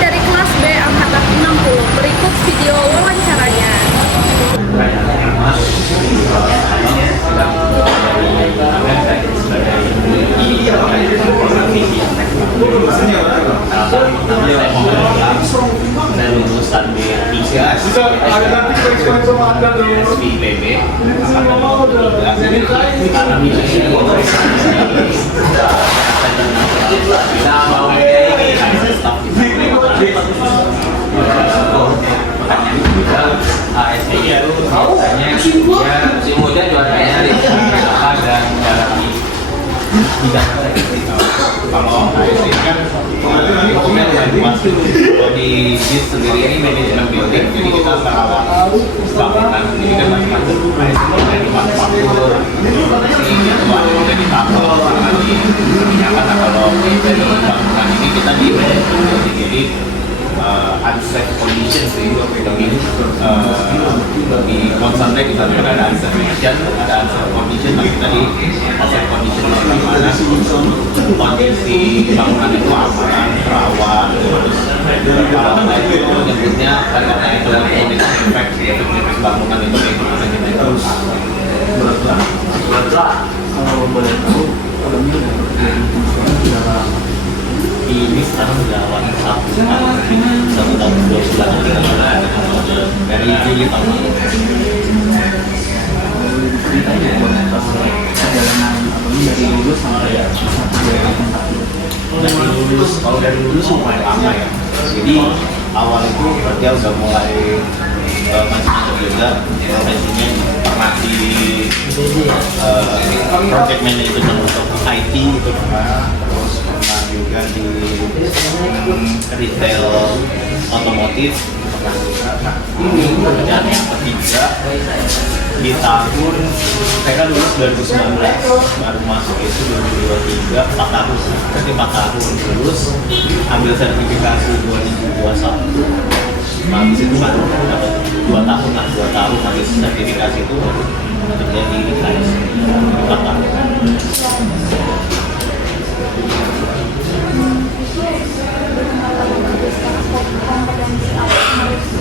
dari kelas B angkatan 60. Berikut video wawancaranya. Dan lulusan D3 SPIPB karena kita mau ASD itu biasanya dia musim hujan cuacanya di dan menjalani bidang kalau ASD kan dokumen luas. Kalau di JIS sendiri ini manajemen building, jadi kita merawat bangunan ini kan macam-macam dari manufaktur, dari tabel, di minyakan. Kalau dari bangunan ini kita di manajemen building, jadi unsafe condition sih, lebih concernnya kita ada unsafe condition, tapi kita di unsafe condition di mana kondisi bangunan itu aman, terawat, terus itu nyebutnya karena itu efek bangunan itu kayak gimana kita terus kalau boleh tahu ini sekarang sudah awal satu tahun 2 bulan dari Juli tahun lalu. Dari lulus sampai kalau dari lulus lumayan lama ya. Jadi awal itu kerja udah mulai masih juga profesinya pernah di project management untuk IT gitu, terus pernah juga di retail otomotif pernah juga. Nah ini pekerjaan yang ketiga di tahun saya kan lulus 2019 baru masuk itu 2023 4 tahun, berarti 4 tahun lulus ambil sertifikasi 2021. Nah, habis itu baru dapat 2 tahun lah, 2 tahun habis sertifikasi itu kerja di KS 4 tahun.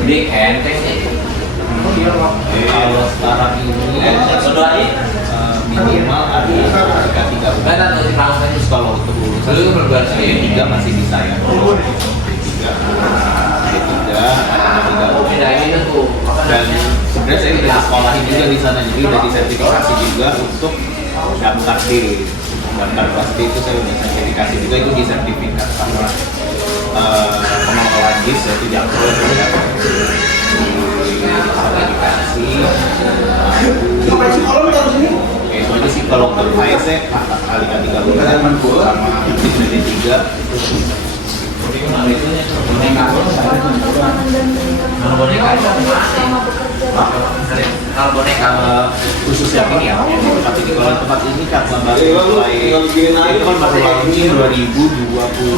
Jadi enteng sih. Kalau sekarang ini minimal ada tiga bulan atau terus kalau untuk lulusan D3 masih bisa ya. Dan sebenarnya saya udah sekolahin juga di sana, jadi udah disertifikasi juga untuk daftar kelas D itu saya udah sertifikasi juga, itu disertifikat sama pengelola JIS yaitu Jakpro sertifikasi. Oke, itu aja sih kalau untuk ASE kali K3 sama D3 kalau boneka khusus yang ini ya, tapi kalau tempat ini karena baru mulai itu kan baru launching 2022,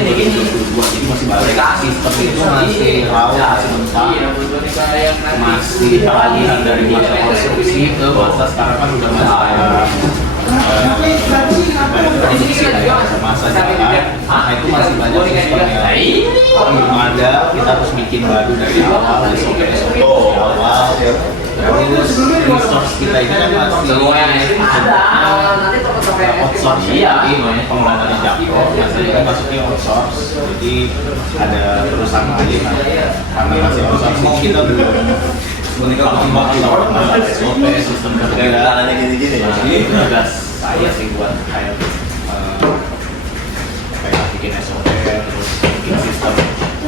jadi masih baru. Sistem itu masih raw, masih mentah, masih peralihan dari masa konstruksi ke masa sekarang kan udah masa jalan. Nah itu masih banyak sistemnya belum ada, kita harus bikin baru dari awal, SOP dari awal. Terus resource kita ini kan masih outsource, jadi pengelolaan dari Jakpro biasanya kan masuknya outsource, jadi ada perusahaan lain karena masih outsource kita belum SOP sistem kerja gini-gini ya. Jadi tugas saya sih buat kayak bikin SOP, terus bikin sistem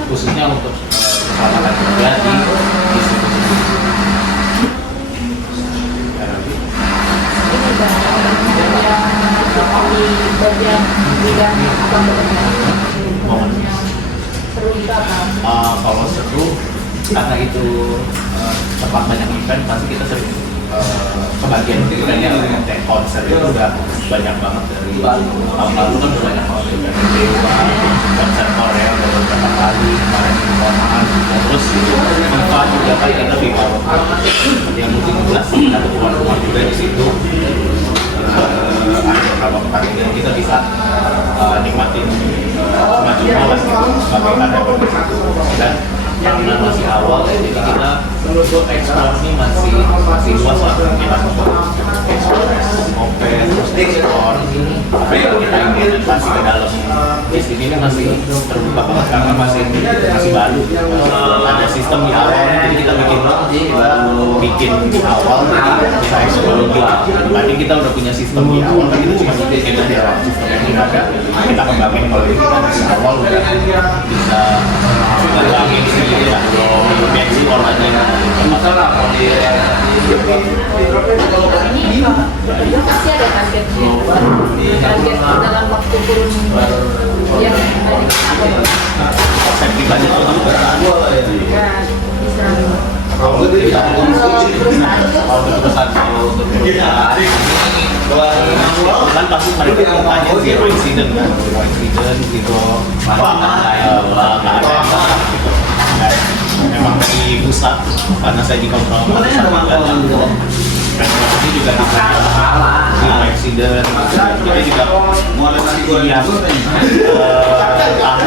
khususnya untuk keselamatan kerja di institusi. Kalau seru karena itu tempat banyak event, pasti kita sering kebagian eventnya kayak konser itu udah banyak banget dari tahun lalu kan udah banyak banget event Dewa, konser Korea udah beberapa kali, kemarin di Konahan, terus manfaat juga kan kita di bawah yang mungkin jelas ada tuan rumah juga di situ. Ada beberapa pertandingan kita bisa nikmatin semacam malas gitu sebagai ada untuk ekspor ini masih luas lah, kita ekspres, moped, ekspor, tapi kalau kita implementasi ke dalam bisnis ini masih terbuka banget karena masih baru. Ada sistem di awal, jadi kita bikin di awal, kita ekspor dulu. Dibanding kita udah punya sistem di awal, kan kita cuma bikin aja sistem yang ada, kita kembangin. Kalau kita dari awal udah bisa ngembangin sendiri ya, bensi warnanya masalah ini pasti ada target dalam waktu kurun yang safety budget itu juga kan pasti mereka tanya zero incident kan, gitu nggak ada gitu. Memang dari pusat karena saya dikontrol ini juga zero accident, kita juga siap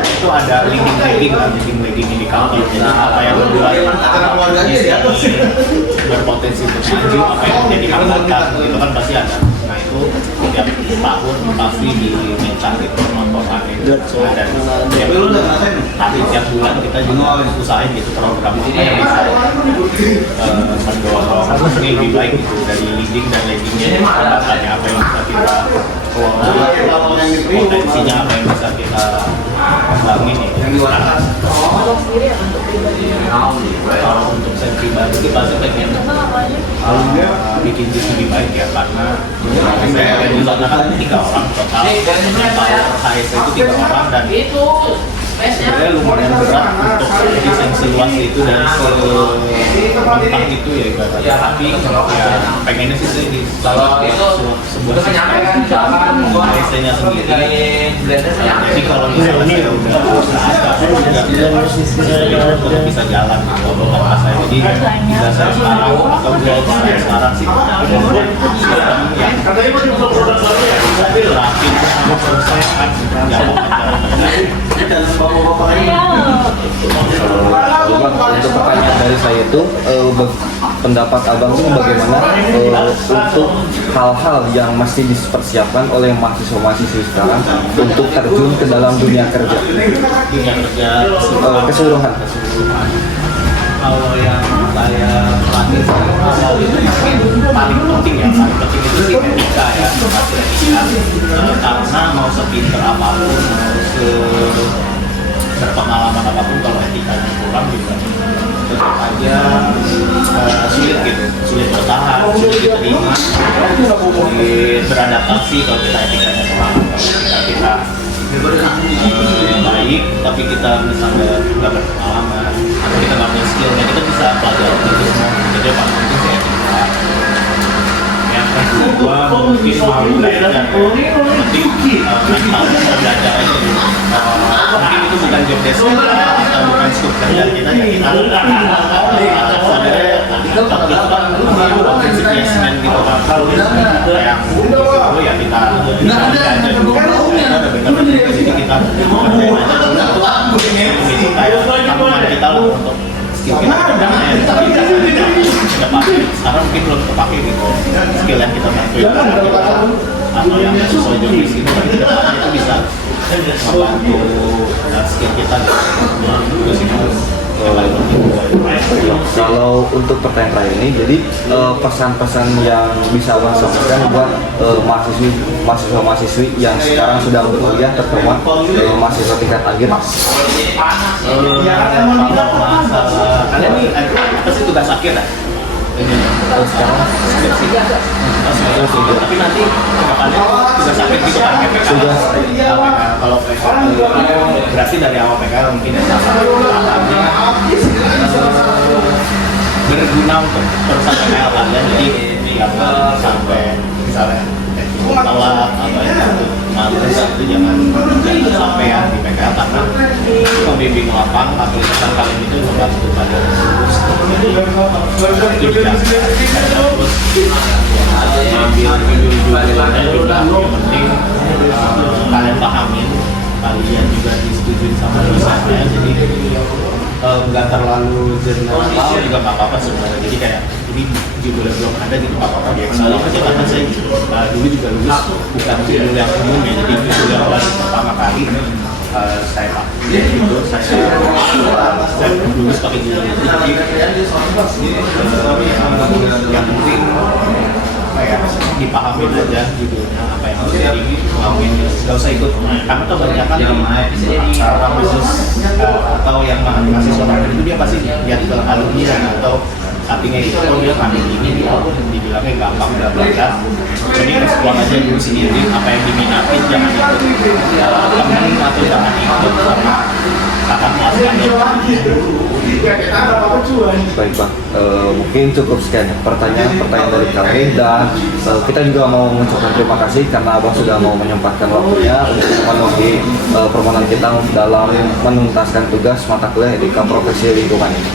itu ada leading indikator, jadi apa yang membuat ini berpotensi untuk maju, apa yang menjadi hambatan itu kan pasti ada. Nah itu tiap tahun pasti diminta gitu melaporkannya dan tiap bulan kita juga usahain gitu program supaya bisa mendorong ini lebih baik gitu dari leading dan laggingnya, hambatannya apa yang bisa kita potensinya apa yang bisa kita kembangin itu. Kalau untuk saya pribadi kita pasti pengen bikin bisnis lebih baik ya, karena saya di sana kan 3 orang total, HSE itu 3 orang dan sebenarnya lumayan berat untuk desain seluas itu dan sementang itu ya ibaratnya, tapi ya pengennya sih saya di sebuah sistem HSE-nya sendiri. Jadi kalau misalnya saya udah ada bisa jalan kalau pas saya jadi bisa saya sekarang atau jual saya sekarang sih yang stabil lah, itu selesai kan jauh Untuk pertanyaan dari saya itu, pendapat abang itu bagaimana untuk hal-hal yang mesti dipersiapkan oleh mahasiswa-mahasiswi sekarang untuk terjun ke dalam dunia kerja keseluruhan. Kalau yang saya latih paling penting itu sih etika ya, karena mau sepinter apapun, mau berpengalaman apapun, kalau etikanya kurang juga tetap aja sulit bertahan, sulit diterima, sulit beradaptasi kalau kita etikanya kurang. Kalau kita baik tapi kita misalnya nggak berpengalaman atau kita nggak punya skillnya, kita bisa pelajari itu semua. Jadi yang paling penting saya etika. Yang kedua mungkin mau belajar, penting mental kita belajar aja. Mungkin itu bukan job desk atau bukan scope kerjaan kita, ya kita sebenarnya tapi itu kan potensi placement gitu kan, yang itu ya kita aja dulu, kita udah benar jadi kita kerjain aja dulu itu kayak tanggungan kita lah untuk skill kita kedepannya. Sekarang mungkin belum terpakai gitu skill yang kita pakai atau yang sesuai job desk gitu, tapi kedepannya itu bisa membantu skill kita gitu sih. Kalau untuk pertanyaan terakhir ini, jadi pesan-pesan yang bisa abang sampaikan buat mahasiswa-mahasiswi yang sekarang sudah berkuliah, terutama mahasiswa tingkat akhir. Kalian nih apa sih tugas akhir ya? Sekarang skripsi. Tapi nanti kedepannya tugas akhir gitu kan PPK. Sudah. Kalau PPK berarti dari awal PPK mungkin berguna untuk perusahaan PPK kalian, jadi yang sampai misalnya telat atau males itu jangan sampai ya di PKL, karena pembimbing lapang aplikasi kalian itu membantu pada lulus. Itu bisa terus ambil judul-judulnya juga yang penting kalian pahamin, kalian juga disetujuin sama dosennya, jadi nggak terlalu general juga nggak apa-apa sebenarnya. Jadi kayak ini judulnya belum ada gitu nggak apa-apa ya. Soalnya pasti karena saya dulu juga lulus bukan judul yang umum ya, jadi judul yang baru pertama kali saya pakai gitu, saya lulus pakai judul itu. Jadi yang penting kayak dipahamin aja judulnya apa yang harus dilakuin, nggak usah ikut karena kebanyakan para bisnis atau yang mahasiswa itu dia pasti lihat ke alumni atau sampingnya itu kalau dia kami ini dibilangnya gampang bla bla bla. Jadi eksplor aja dulu sendiri apa yang diminati, jangan ikut temen atau jangan ikut kakak kelasnya. Baik Pak, mungkin cukup sekian pertanyaan dari kami, dan kita juga mau mengucapkan terima kasih karena Abang sudah mau menyempatkan waktunya untuk memenuhi permohonan kita dalam menuntaskan tugas mata kuliah etika profesi lingkungan ini.